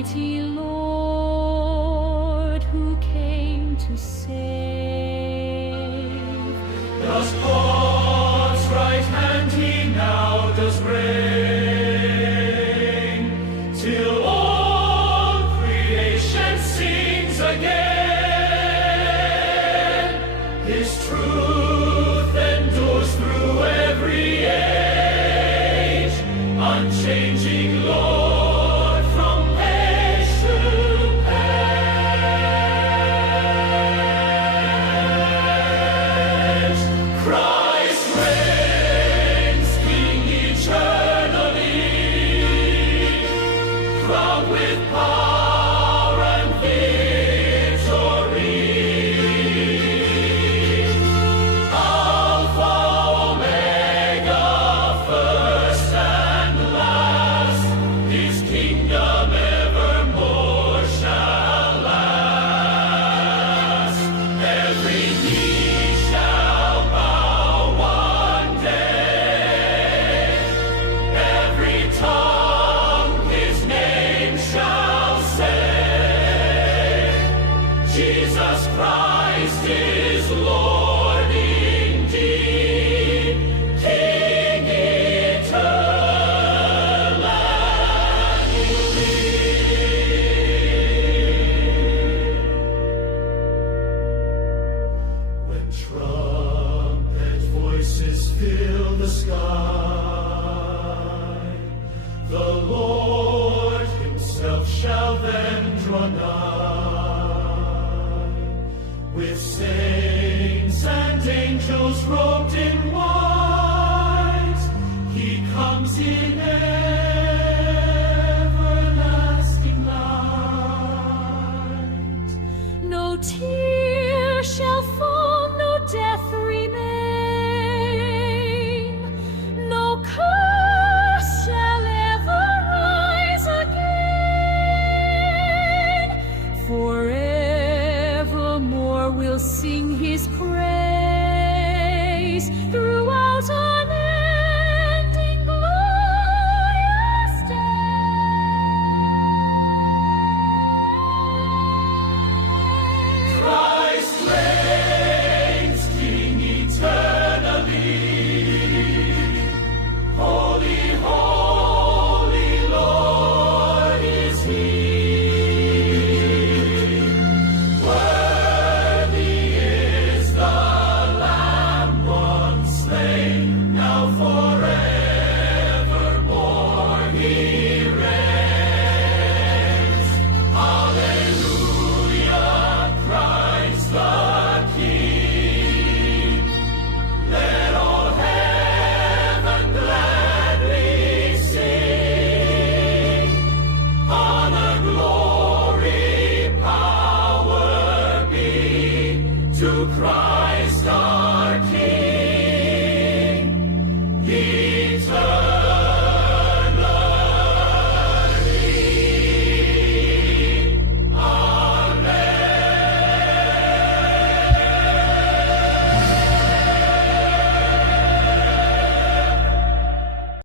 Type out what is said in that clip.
mighty Lord who came to save. Thus God's right hand he now does bring, till all creation sings again. His truth endures through every age, unchanging Lord from age to age. Christ reigns, King eternally, crowned with power and victory. Alpha, Omega, first and last, His kingdom evermore shall last. Every knee shall bow one day, every tongue His name shall say, Jesus Christ is Lord indeed, King eternally. When trumpet voices fill the sky, the Lord Himself shall then draw nigh, with saints and angels robed in